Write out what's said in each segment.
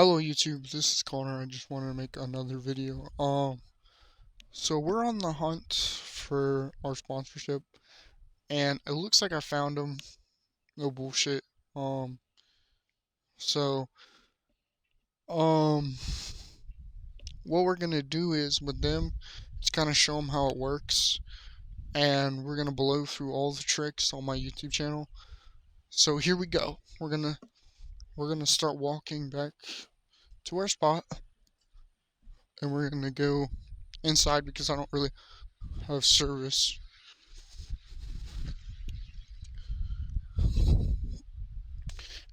Hello YouTube, this is Connor. I just wanted to make another video. So we're on the hunt for our sponsorship, and it looks like I found them. No bullshit. Um, so um, what we're gonna do is with them, just kind of show them how it works, and we're gonna blow through all the tricks on my YouTube channel. So here we go. We're gonna start walking back to our spot, and we're gonna go inside because I don't really have service. And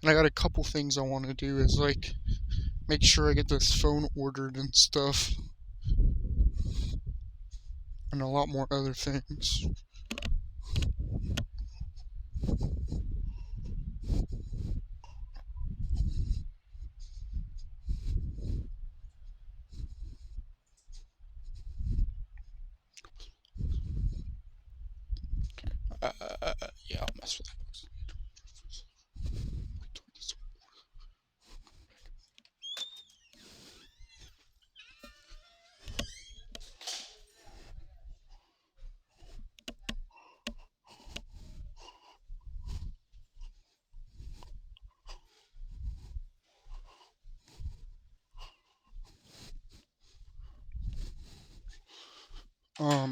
I got a couple things I want to do is like make sure I get this phone ordered and stuff, and a lot more other things. Yeah, I'll mess with that.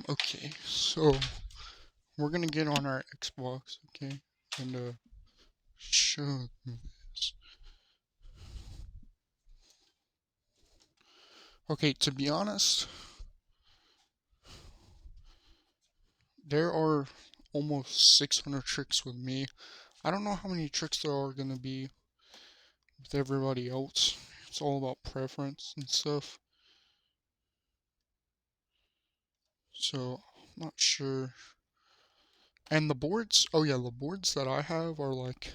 Okay, so we're gonna get on our Xbox, okay, and show them this. Okay, to be honest, there are almost 600 tricks with me. I don't know how many tricks there are gonna be with everybody else. It's all about preference and stuff. So, I'm not sure. And the boards, oh yeah, the boards that I have are like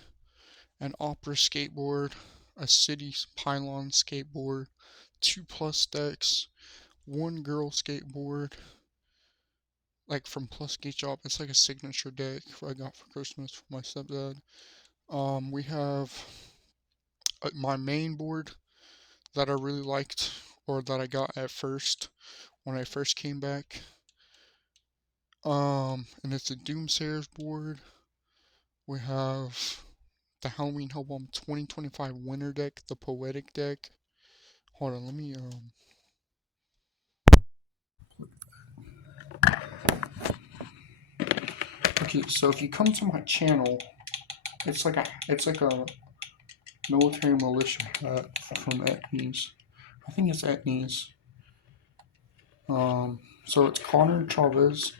an opera skateboard, a city pylon skateboard, two plus decks, one girl skateboard, like from Plus Skate Shop. It's like a signature deck I got for Christmas from my stepdad. We have my main board that I really liked, or that I got at first when I first came back. And it's a Doomsayers board. We have the Halloween Album 2025 Winter deck, the Poetic deck. Hold on, let me Okay, so if you come to my channel, it's like a military militia hat from Etnies. I think it's Etnies. So it's Connor Chavez,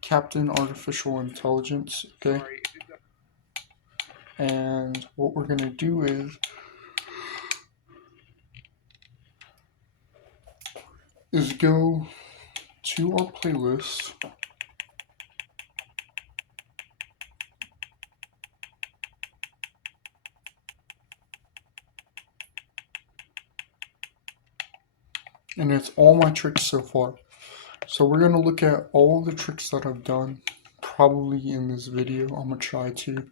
Captain Artificial Intelligence. Okay, and what we're gonna do is go to our playlist. And it's all my tricks so far. So we're gonna look at all the tricks that I've done, probably in this video. I'm gonna try to.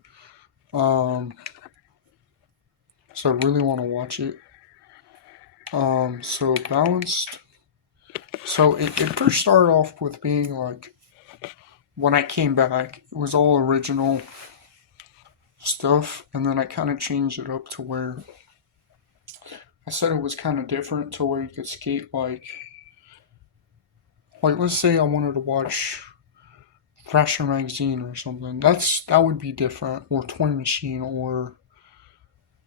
So I really want to watch it. So balanced. So it first started off with being like, when I came back, it was all original stuff, and then I kind of changed it up to where I said it was kind of different to where you could skate like let's say I wanted to watch Thrasher magazine or something. That would be different, or Toy Machine, or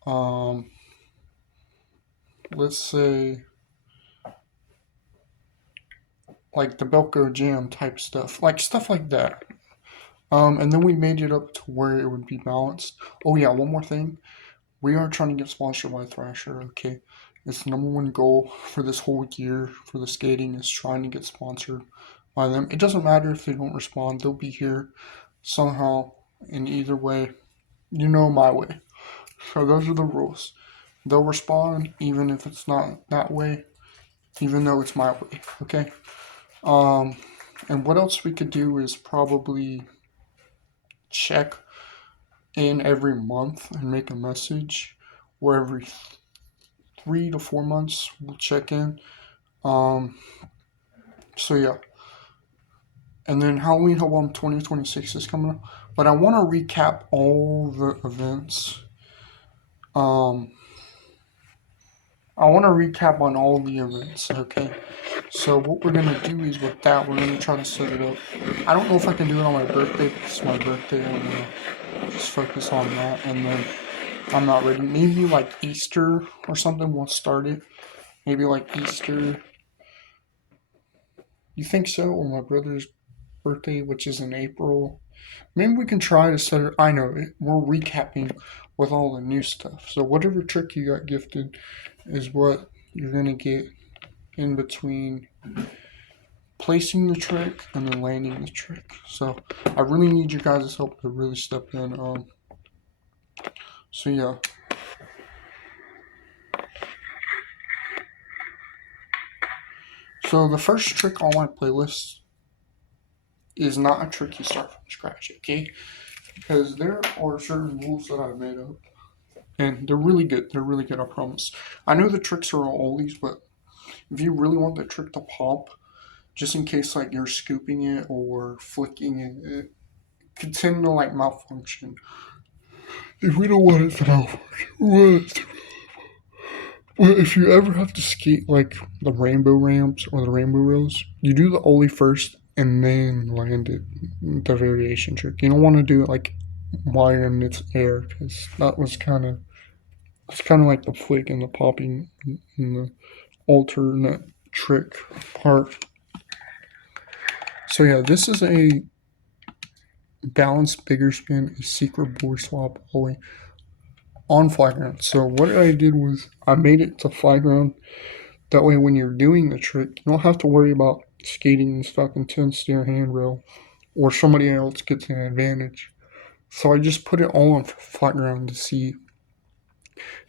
um, let's say like the Belko Jam type stuff, like stuff like that. And then we made it up to where it would be balanced. Oh yeah, one more thing. We are trying to get sponsored by Thrasher, okay? It's the number one goal for this whole year for the skating is trying to get sponsored by them. It doesn't matter if they don't respond, they'll be here somehow in either way. You know my way. So those are the rules. They'll respond even if it's not that way, even though it's my way, okay? Um, and what else we could do is probably check in every month and make a message, or every 3 to 4 months we'll check in. Um, so yeah, and then Halloween Hellbomb 2026 is coming up. But I want to recap all the events. Um, I want to recap on all the events. Okay. So what we're gonna do is with that, we're gonna try to set it up. I don't know if I can do it on my birthday because it's my birthday. I'm gonna just focus on that, and then I'm not ready. Maybe like Easter or something. We'll start it. Maybe like Easter. You think so? Or my brother's birthday, which is in April. Maybe we can try to set it. I know we're recapping with all the new stuff. So whatever trick you got gifted is what you're gonna get in between placing the trick and then landing the trick. So I really need you guys' help to really step in. So yeah. So the first trick on my playlist is not a trick you start from scratch, okay? Because there are certain rules that I've made up. And they're really good. They're really good, I promise. I know the tricks are all oldies, but if you really want the trick to pop, just in case like you're scooping it or flicking it, it could tend to like malfunction. If we don't want it to malfunction, well, if you ever have to skate like the rainbow ramps or the rainbow rails, you do the ollie first and then land it, the variation trick. You don't want to do it like while you're in its air because that was it's kind of like the flick and the popping and the alternate trick part. So yeah, this is a balanced bigger spin, a secret board swap ollie on flat ground. So what I did was I made it to flat ground. That way, when you're doing the trick, you don't have to worry about skating this fucking 10 stair handrail or somebody else gets an advantage. So I just put it all on flat ground to see.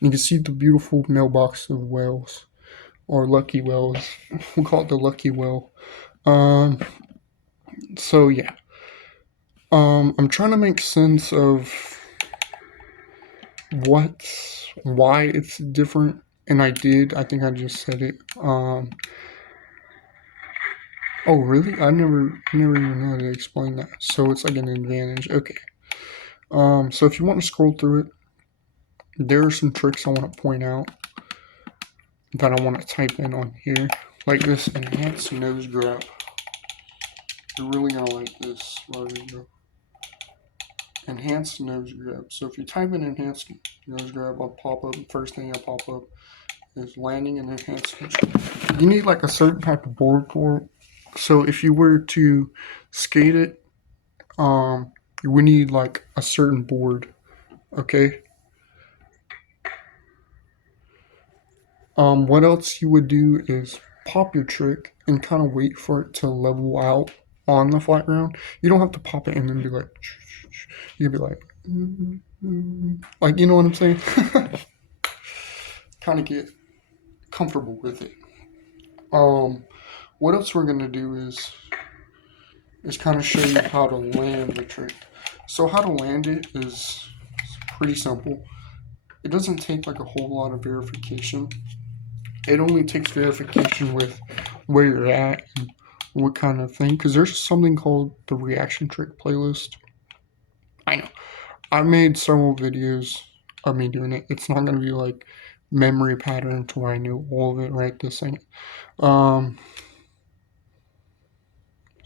You can see the beautiful mailbox of whales or lucky whales. We'll call it the lucky whale. Um, so yeah. I'm trying to make sense of why it's different, and I did. I think I just said it. Oh, really? I never even know how to explain that. So it's like an advantage. Okay. So if you want to scroll through it, there are some tricks I want to point out that I want to type in on here, like this enhanced nose grab. You're really gonna like this. Where you go? Enhanced nose grab. So if you type in enhanced nose grab, I'll pop up. First thing I pop up is landing and enhanced nose grab. You need like a certain type of board for it. So if you were to skate it, we need like a certain board. Okay. What else you would do is pop your trick and kind of wait for it to level out on the flat ground. You don't have to pop it and then be like, you can be like, you know what I'm saying? Kind of get comfortable with it. What else we're gonna do is kind of show you how to land the trick. So how to land it is pretty simple. It doesn't take like a whole lot of verification. It only takes verification with where you're at and what kind of thing. Because there's something called the reaction trick playlist. I know. I made several videos of me doing it. It's not going to be like memory pattern to where I knew all of it right this second.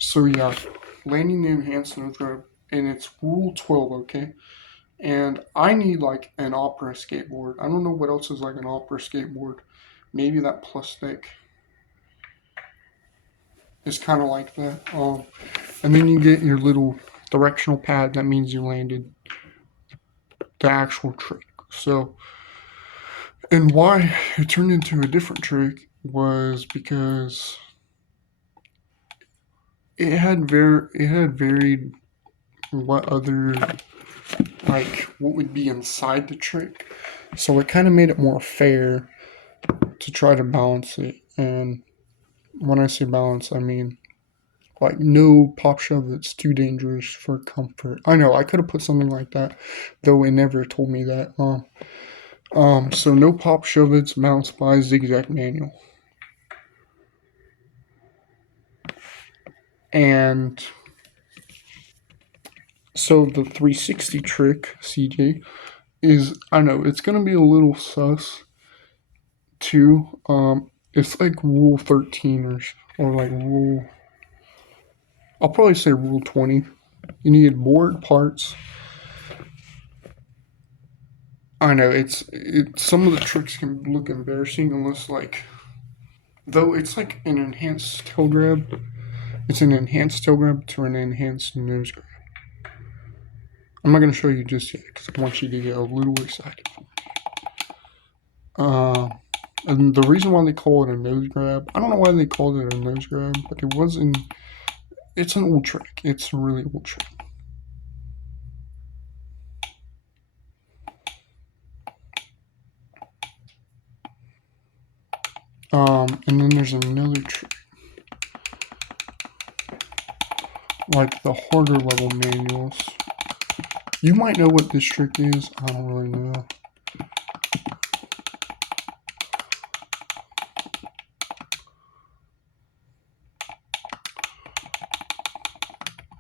So yeah, landing the enhanced nose grab, and it's rule 12, okay? And I need like an opera skateboard. I don't know what else is like an opera skateboard. Maybe that plus stick is kind of like that. And then you get your little directional pad. That means you landed the actual trick. So, and why it turned into a different trick was because it had varied what other like what would be inside the trick. So it kind of made it more fair to try to balance it. And when I say balance, I mean like no pop shove that's too dangerous for comfort. I know I could have put something like that, though it never told me that. So no pop shove it's mounts by zigzag manual. And so the 360 trick, CJ, is, I know it's gonna be a little sus too. It's like rule 13 or like rule, I'll probably say rule 20. You need board parts. I know some of the tricks can look embarrassing unless like, though it's like an enhanced tail grab. It's an enhanced tail grab to an enhanced nose grab. I'm not gonna show you just yet because I want you to get a little excited. And the reason why they call it a nose grab, I don't know why they called it a nose grab, but it wasn't. It's an old trick. It's a really old trick. And then there's another trick, like the harder level manuals. You might know what this trick is. I don't really know.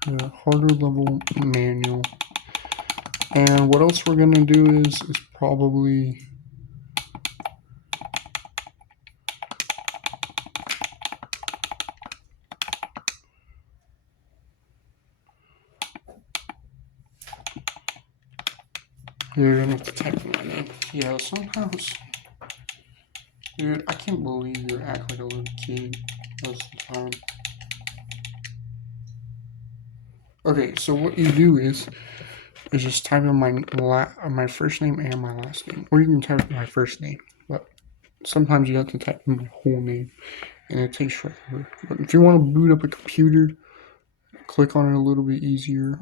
Yeah, harder level manual. And what else we're gonna do is probably you're gonna have to type in my name. Yeah, sometimes, dude, I can't believe you act like a little kid most of the time. Okay, so what you do is just type in my first name and my last name, or you can type in my first name. But sometimes you have to type in my whole name, and it takes forever. But if you want to boot up a computer, click on it a little bit easier.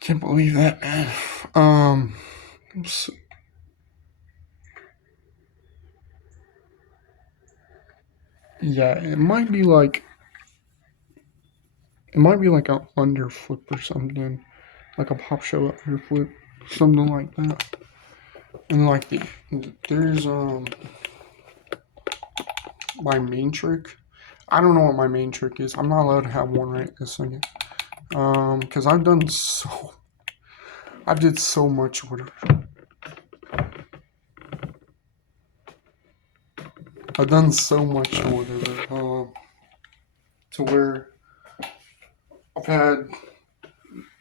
Can't believe that, man. So, yeah, it might be like an underflip or something, like a pop show underflip, something like that. And like there's my main trick. I don't know what my main trick is. I'm not allowed to have one right this second. Because I did so much with it. I've done so much with it. To where I've had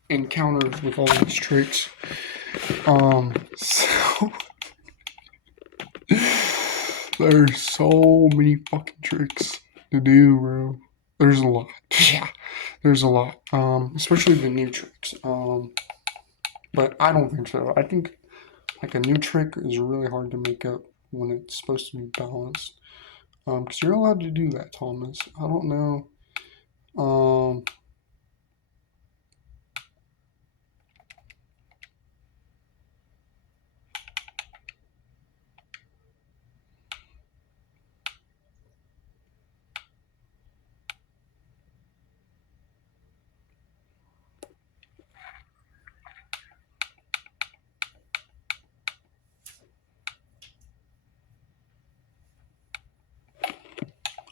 encounters with all these tricks. So there's so many fucking tricks to do, bro. There's a lot. Yeah, there's a lot. Especially the new tricks. But I don't think so. I think like a new trick is really hard to make up when it's supposed to be balanced. Because you're allowed to do that, Thomas. I don't know. Um,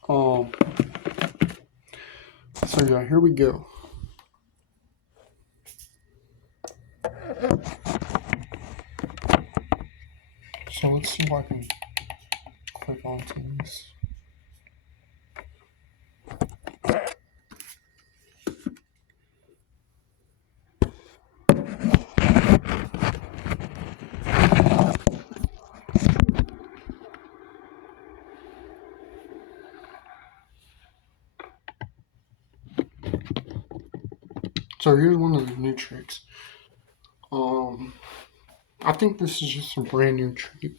um, so yeah, here we go. So let's see if I can click onto this. So here's one of the new tricks. I think this is just a brand new trick.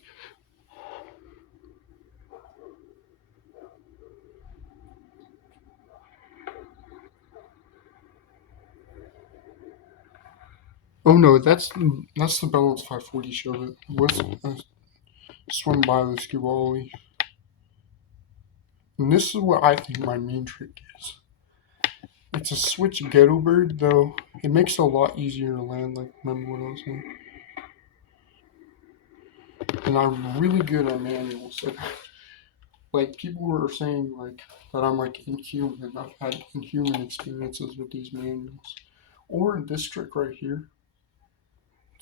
Oh no, that's the balance 540 show. What's swim by the scuba ollie. And this is what I think my main trick is. It's a switch ghetto bird, though it makes it a lot easier to land, like remember what I was saying. And I'm really good at manuals. Like people were saying like that I'm like inhuman. I've had inhuman experiences with these manuals. Or this trick right here,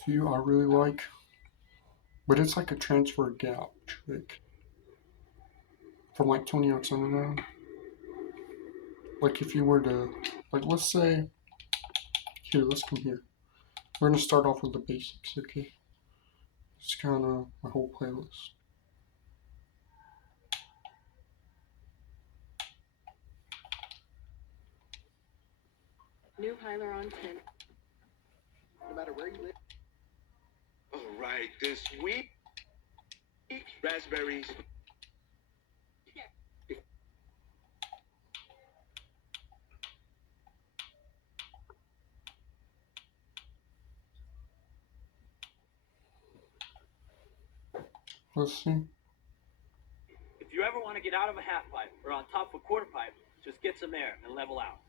too, I really like. But it's like a transfer gap trick from like 20 X Underground. Like if you were to, like let's say, here, let's come here. We're gonna start off with the basics, okay? It's kind of my whole playlist. New Hyaluronic Tint. No matter where you live. All right, this week, raspberries. Let's see. If you ever want to get out of a half pipe or on top of a quarter pipe, just get some air and level out.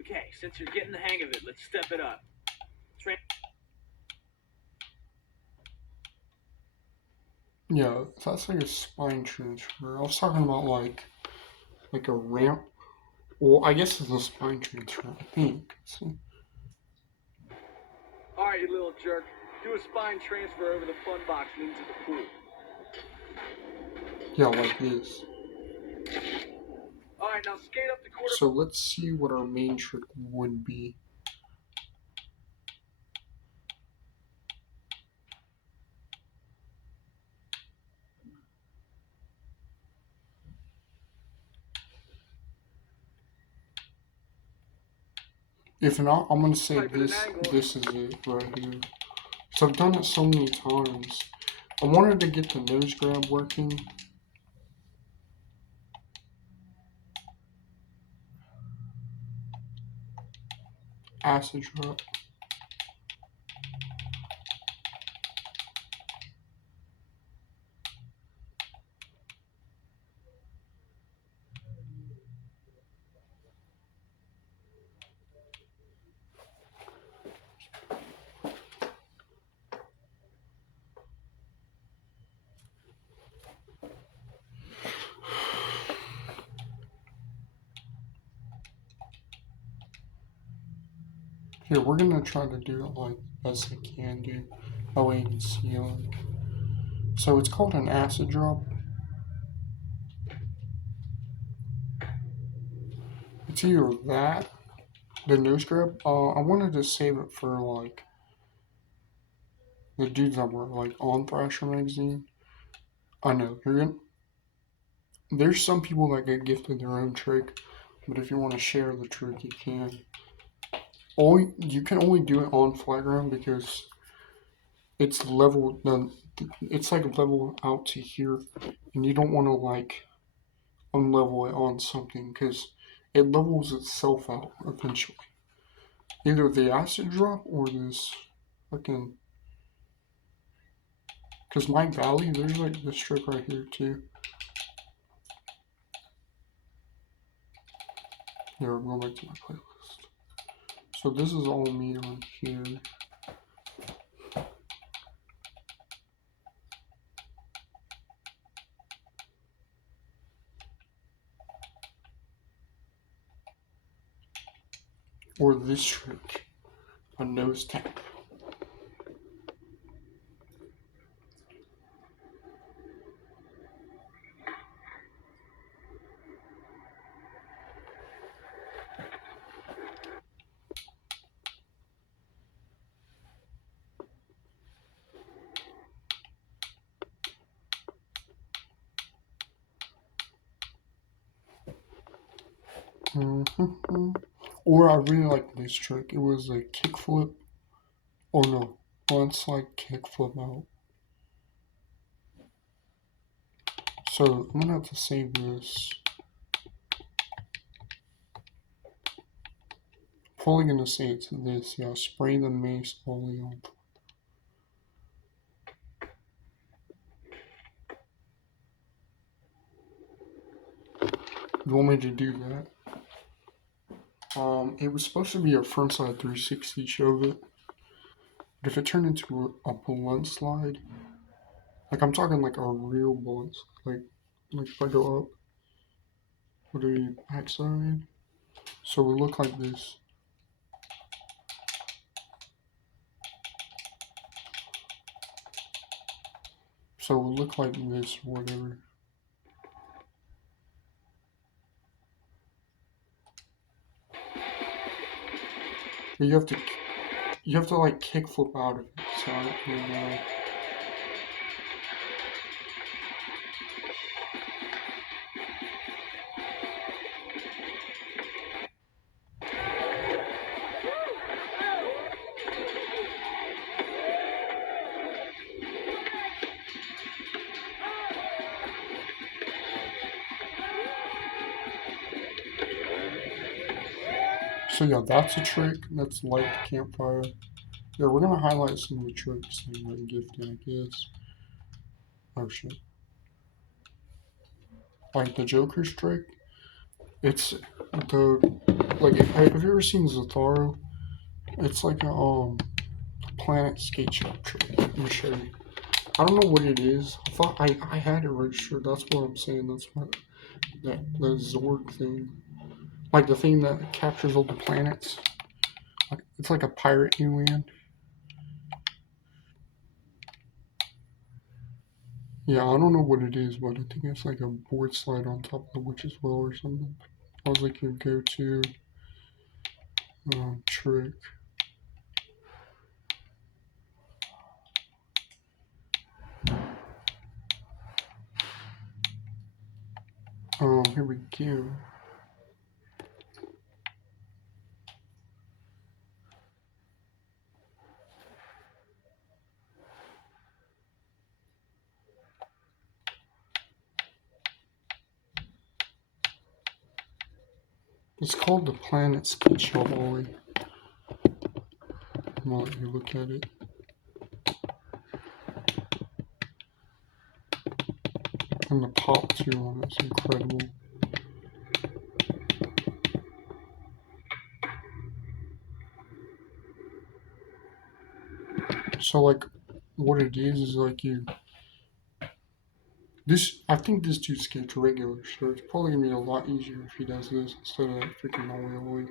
Okay, since you're getting the hang of it, let's step it up. Yeah, that's like a spine transfer. I was talking about like a ramp. Well, I guess it's a spine transfer, I think. See? Alright, you little jerk. Do a spine transfer over the fun box and into the pool. Yeah, like this. Alright, now skate up the quarter. So let's see what our main trick would be. If not, I'm gonna say this is it right here. So I've done it so many times. I wanted to get the nose grab working. Acid drop. Here, we're gonna try to do it like best I can do. That way you can see like. So it's called an acid drop. It's either that, the nose grab. I wanted to save it for like the dudes that were like on Thrasher magazine. I know there's some people that get gifted their own trick, but if you want to share the trick, you can. You can only do it on flat ground because it's level. It's like level out to here, and you don't want to like unlevel it on something because it levels itself out eventually. Either the acid drop or this fucking. Because my valley, there's like this trick right here too. Here, I'm going back to my playlist. So this is all me on here. Or this trick, a nose tap. Or I really like this trick. It was a kickflip. Oh no, once like kickflip out. So I'm gonna have to save this. Probably gonna say it's this. Yeah, spray the mace ollie on. You want me to do that? It was supposed to be a frontside 360 show of it, but if it turned into a blunt slide, like I'm talking like a real blunt, like if I go up, would it be backside? So it would look like this. So it would look like this or whatever. But you have to like kickflip out of it. So I don't really know. So yeah, that's a trick. That's light the campfire. Yeah, we're gonna highlight some of the tricks and like gifting, I guess. Oh shit. Like the Joker's trick. It's the like have you ever seen Zatharo? It's like a planet skate shop trick. Let me show you. I don't know what it is. I thought I had it registered. That's what I'm saying. That's what the Zorg thing. Like the thing that captures all the planets. Like, it's like a pirate alien. Yeah, I don't know what it is, but I think it's like a board slide on top of the witch's well or something. That was like your go-to trick. Here we go. It's called the Planet Skate Shop Ollie. I'm gonna let you look at it. And the pop too on it's incredible. So like what it is like I think this dude skates regular, so it's probably gonna be a lot easier if he does this instead of that freaking nollie ollie.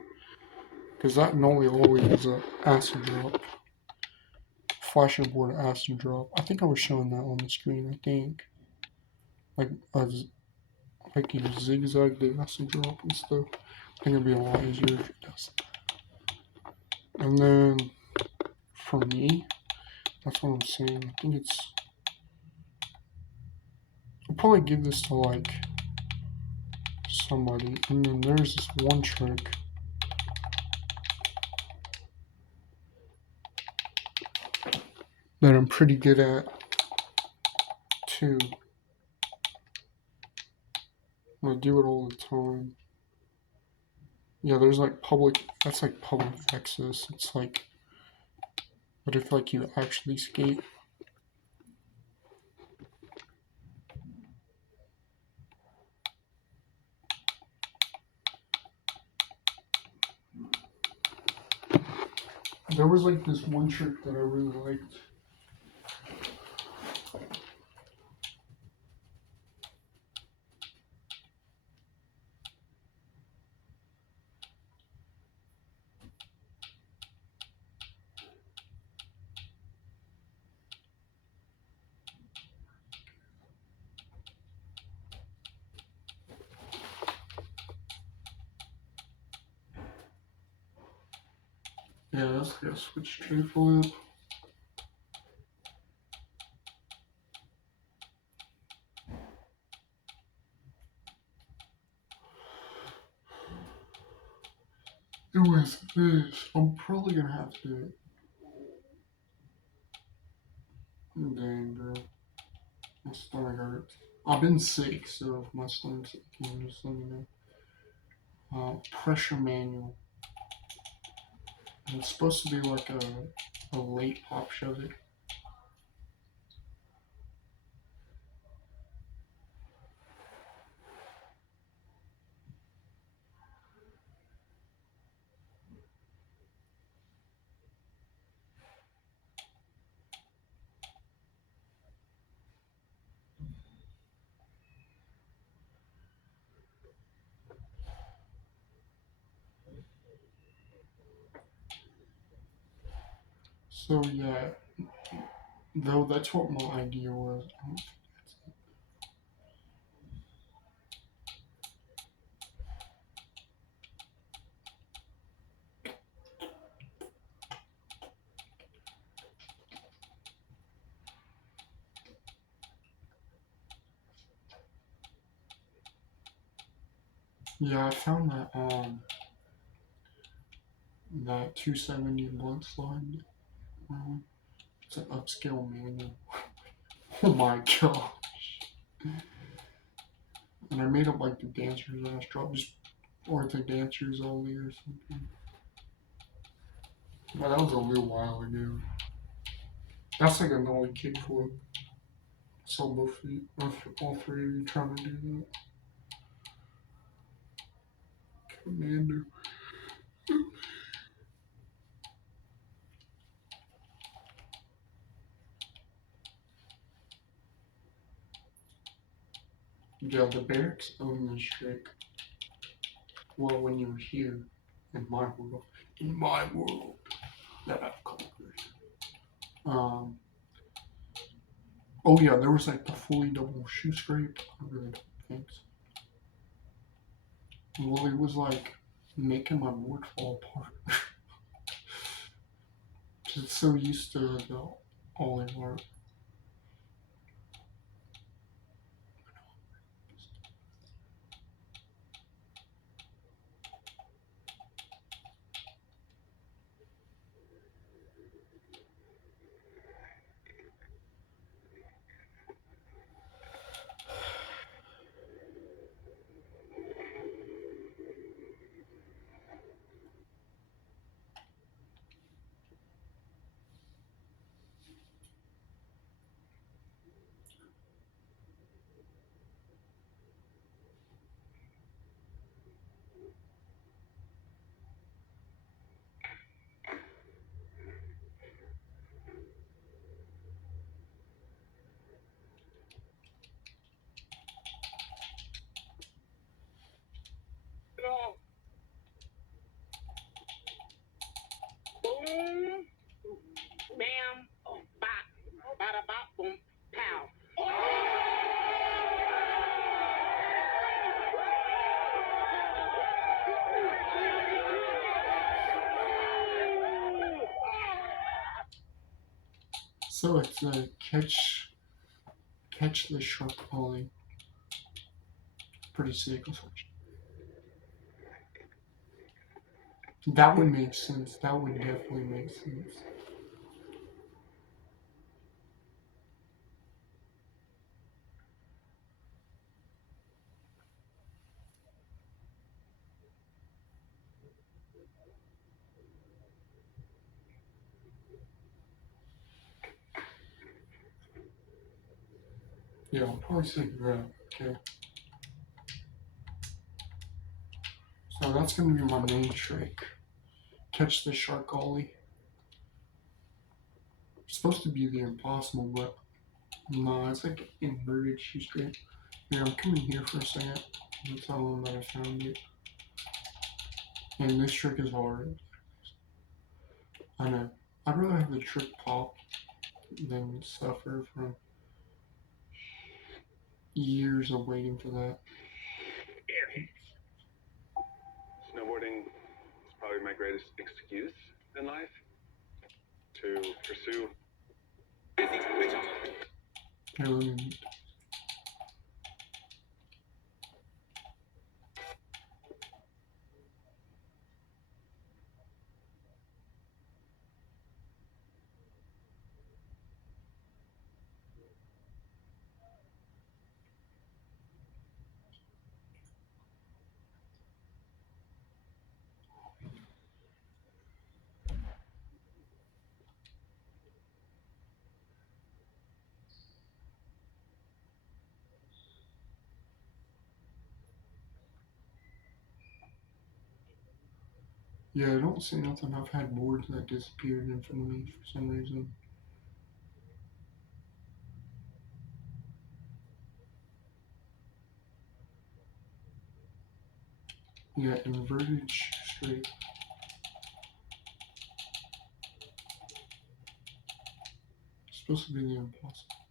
Because that nollie ollie is a acid drop. Flasher board acid drop. I think I was showing that on the screen, I think. Like you zigzag the acid drop and stuff. I think it'd be a lot easier if he does that. And then for me, that's what I'm saying. I think I'll probably give this to like somebody. And then there's this one trick that I'm pretty good at too. I do it all the time. Yeah, there's like that's like public access. It's like, but if like you actually skate, there was like this one trick that I really liked. Yeah, that's like a switch tray flip. It was this. I'm probably gonna have to do it. Dang, bro. My stomach hurts. I've been sick, so if my stomach's aching, just let me know. Pressure manual. And it's supposed to be like a late pop shove it. So yeah, though that's what my idea was. I don't think that's it. Yeah, I found that 270 blood slide. Um, it's an upscale manual. Oh my god! And I made up like the dancer's ass drop, just or the dancer's ollie or something. But that was a little while ago. That's like an ollie kickflip. So both feet, all three of you trying to do that. Commander. Yeah, the barracks own this trick. Well, when you were here, in my world that I've conquered. Um, oh yeah, there was like the fully double shoe scrape. I really don't think so. Well, it was like making my board fall apart. Cause it's so used to the ollie work. Boom, bam, oh, bop, bada bop, boom, pow. So it's a catch the shark ollie. Pretty sick. That would make sense. That would definitely make sense. Yeah, I'll probably say that. Okay. So that's gonna be my main trick. Catch the shark ollie. It's supposed to be the impossible, but no, it's like inverted shoe scrape. Yeah, I'm coming here for a second. I'll tell them that I found it. And this trick is hard. I know. I'd rather have the trick pop than suffer from years of waiting for that. Snowboarding is probably my greatest excuse in life to pursue. Here, let me. Yeah, I don't see nothing. I've had boards that disappeared in front of me for some reason. Yeah, inverted shoe scrape. supposed to be the impossible.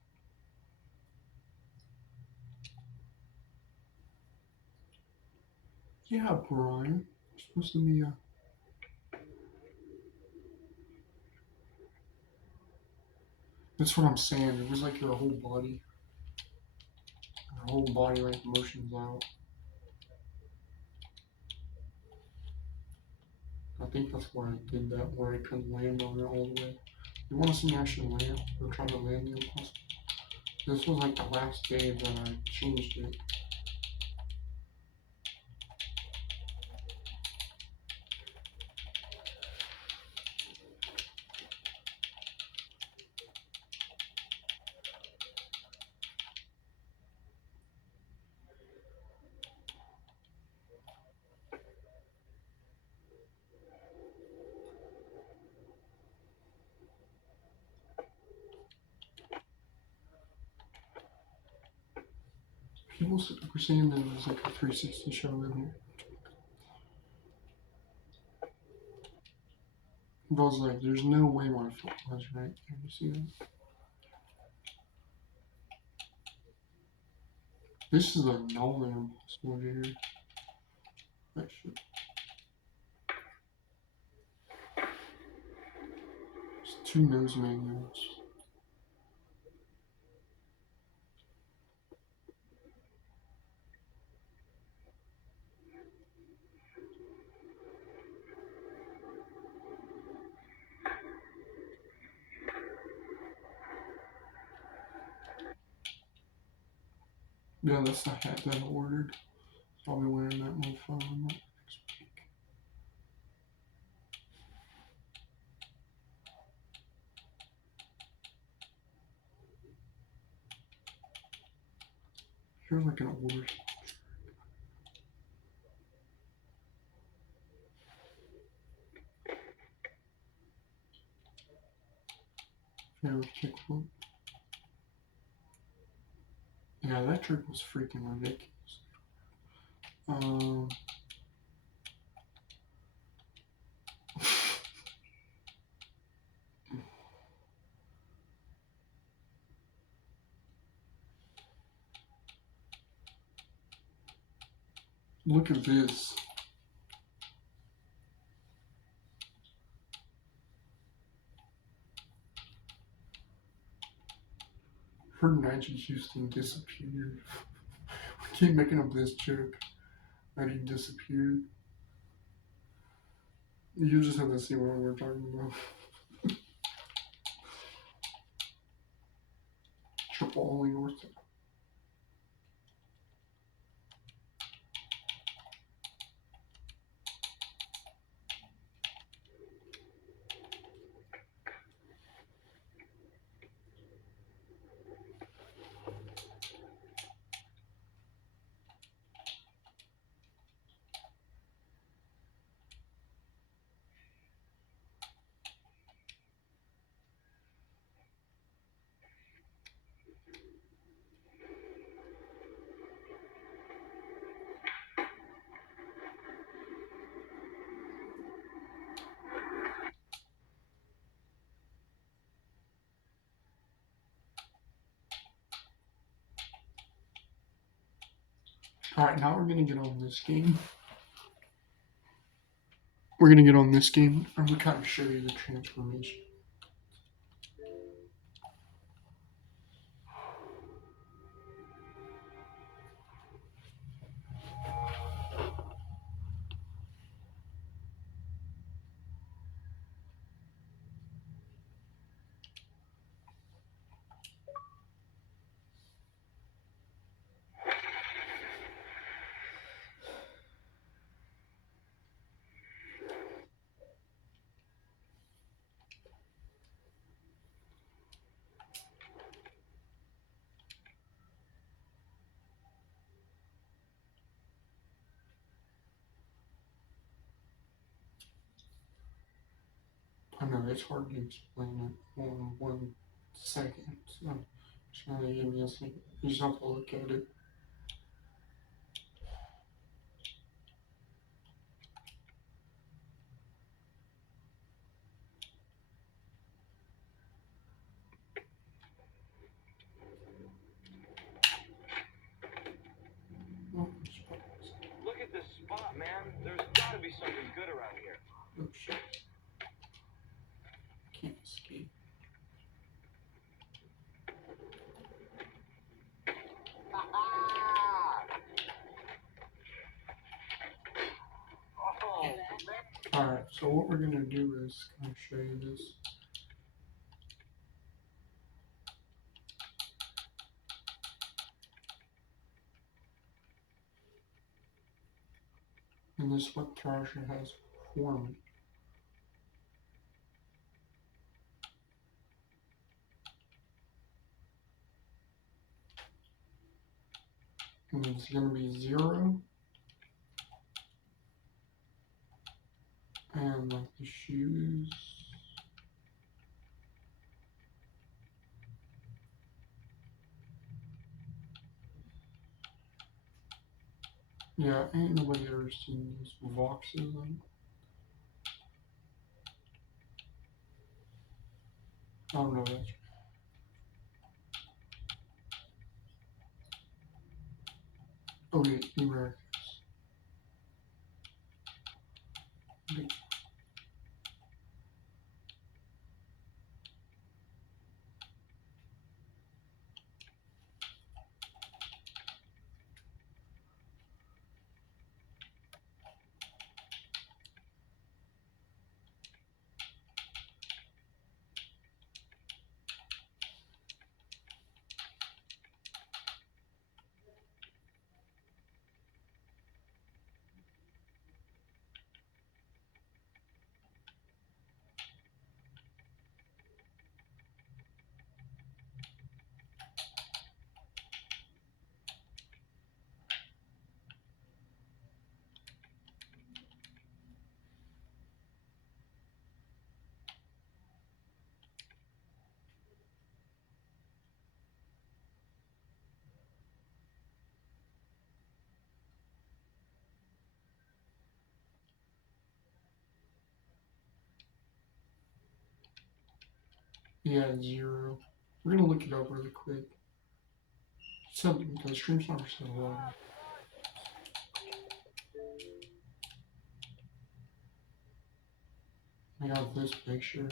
Yeah, Brian. It's supposed to be a. That's what I'm saying. It was like your whole body. Your whole body like motions out. I think that's why I did that, where I couldn't land on it all the way. You want to see me actually land? Or try to land the impossible? This was like the last day that I changed it. People were saying that it was like a 360 show in here. But I was like, there's no way my foot was right. Can you see that? This is a Nolan impossible here. Actually, it's two nose manuals. Yeah, that's the hat that I ordered. So I'll be wearing that motherfucker next week. You're like an order. Favorite kickflip. Yeah, that trick was freaking ridiculous. Um, look at this. Her Nigel Houston disappeared. We keep making up this joke that he disappeared. You just have to see what we're talking about. Triple only north. Alright, now we're gonna get on this game. We're gonna get on this game and we kind of show you the transformation. I know it's hard to explain it in 1 second, so just gonna give me a second. You just have to look at it. There's gotta be something good around here. Oh shit. Can't escape. Oh, Alright, so what we're gonna do is kind of show you this. And this is what Tarasha has formed. And it's gonna be 0. And like the shoes. Yeah, ain't nobody ever seen these boxes. Oh no, that's okay, Americans. Yeah, 0. We're gonna look it up really quick. So the stream number said a lot. I got this picture.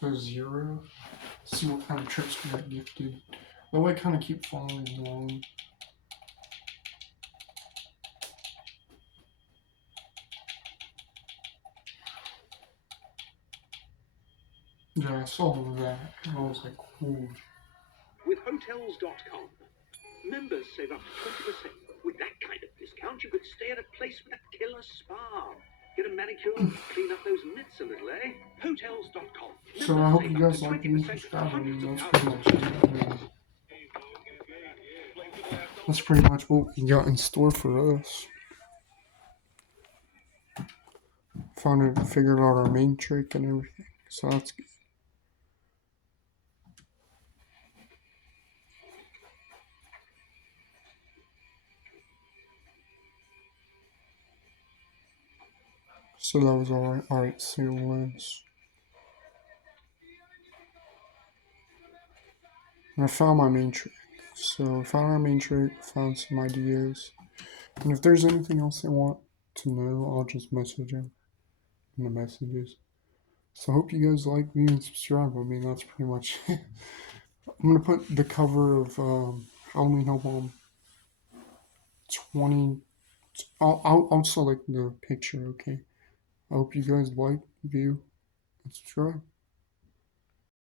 So 0. Let's see what kind of trips we got gifted. Though I kind of keep following along. Yeah, I saw that. And I was like, cool. with Hotels.com, members save up to 20%. With that kind of discount, you could stay at a place with a killer spa. Get a manicure, clean up those mitts a little, eh? Hotels.com. So I hope you guys like the subscribe. I mean, that's pretty much it. I mean, that's pretty much what we got in store for us. Figured out our main trick and everything. So that's good. So that was alright. Alright, single lens. And I found my main trick. So I found our main trick, found some ideas. And if there's anything else they want to know, I'll just message them in the messages. So I hope you guys like me and subscribe. I mean, that's pretty much it. I'm gonna put the cover of Halloween Home 20. I'll select the picture. Okay. I hope you guys like, view, and subscribe.